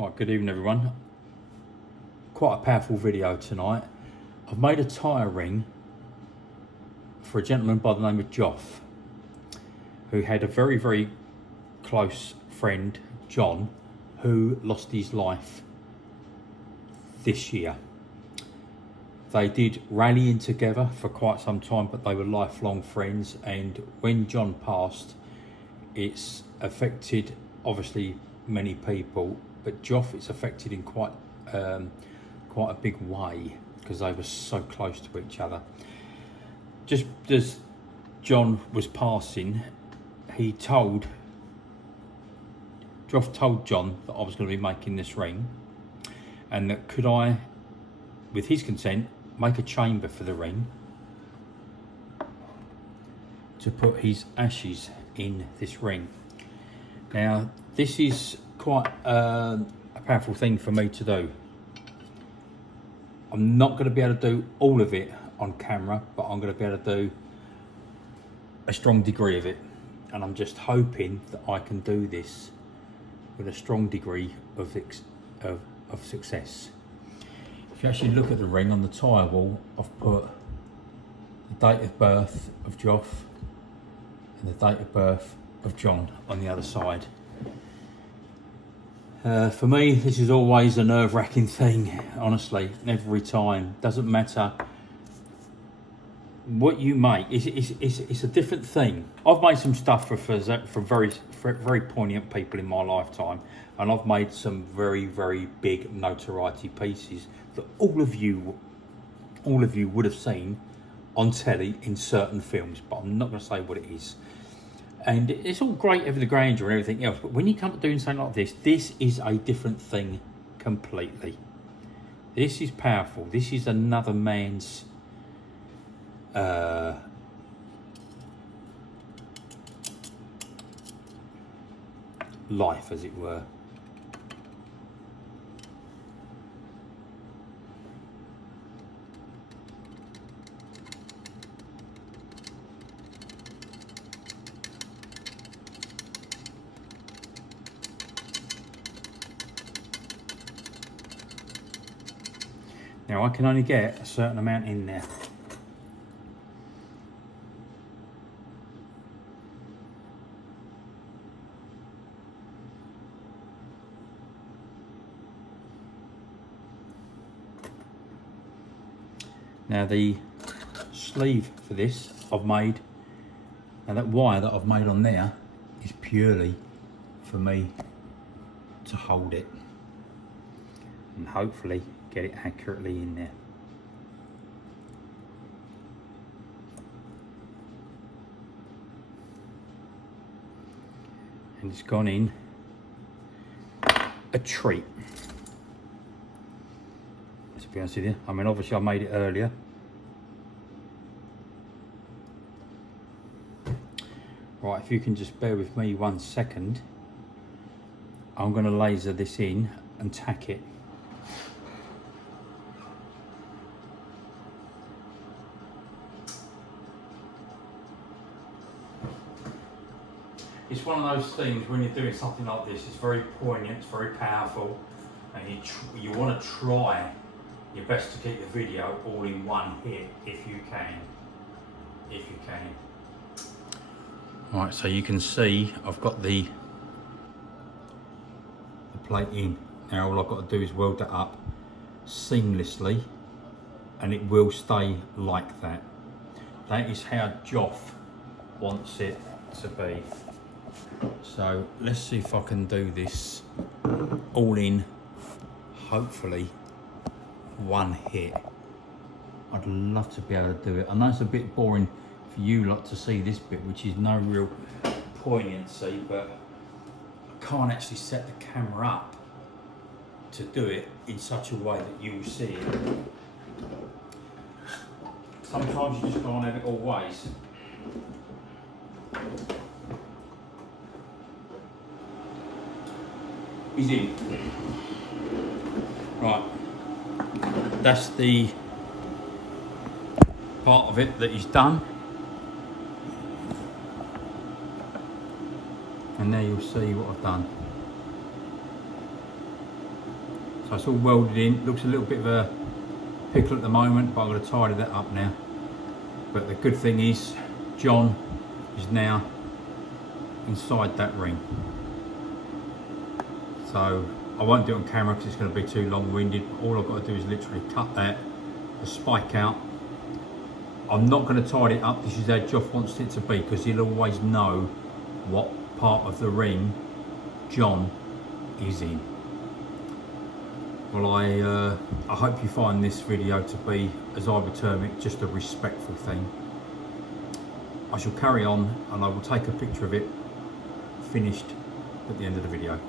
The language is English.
Right, good evening everyone. Quite a powerful video tonight. I've made a tyre ring for a gentleman by the name of Joff, who had a very, very close friend, John, who lost his life this year. They did rally in together for quite some time, but they were lifelong friends, and when John passed, it's affected obviously many people, but Joff it's affected in quite a big way because they were so close to each other. Just as John was passing, Joff told John that I was going to be making this ring, and that could I, with his consent, make a chamber for the ring to put his ashes in this ring. Now, this is quite a powerful thing for me to do. I'm not going to be able to do all of it on camera, but I'm going to be able to do a strong degree of it. And I'm just hoping that I can do this with a strong degree of success. If you actually look at the ring on the tyre wall, I've put the date of birth of Joff and the date of birth of John on the other side. For me, this is always a nerve-wracking thing, honestly, every time. Doesn't matter what you make, it's a different thing. I've made some stuff for very poignant people in my lifetime, and I've made some very, very big notoriety pieces that all of you would have seen on telly in certain films, but I'm not going to say what it is. And it's all great over the grandeur and everything else, but when you come to doing something like this is a different thing completely. This is powerful. This is another man's life, as it were. Now, I can only get a certain amount in there. Now, the sleeve for this I've made, and that wire that I've made on there is purely for me to hold it and hopefully get it accurately in there. And it's gone in a treat. To be honest with you, I mean, obviously I made it earlier. Right, if you can just bear with me 1 second, I'm going to laser this in and tack it. It's one of those things when you're doing something like this, it's very poignant, it's very powerful, and you want to try your best to keep the video all in one hit if you can. Right, so you can see I've got the plate in. Now all I've got to do is weld that up seamlessly, and it will stay like that. That is how Joff wants it to be. So let's see if I can do this all in, hopefully, one hit. I'd love to be able to do it. I know it's a bit boring for you lot to see this bit, which is no real poignancy, but I can't actually set the camera up to do it in such a way that you will see it. Sometimes you just can't have it all ways. He's in. Right, that's the part of it that he's done. And there you'll see what I've done. So it's all welded in. Looks a little bit of a pickle at the moment, but I'm going to tidy that up now. But the good thing is John is now inside that ring. So I won't do it on camera because it's going to be too long-winded. All I've got to do is literally cut the spike out. I'm not going to tidy it up. This is how Joff wants it to be, because he'll always know what part of the ring John is in. Well, I hope you find this video to be, as I would term it, just a respectful thing. I shall carry on and I will take a picture of it finished at the end of the video.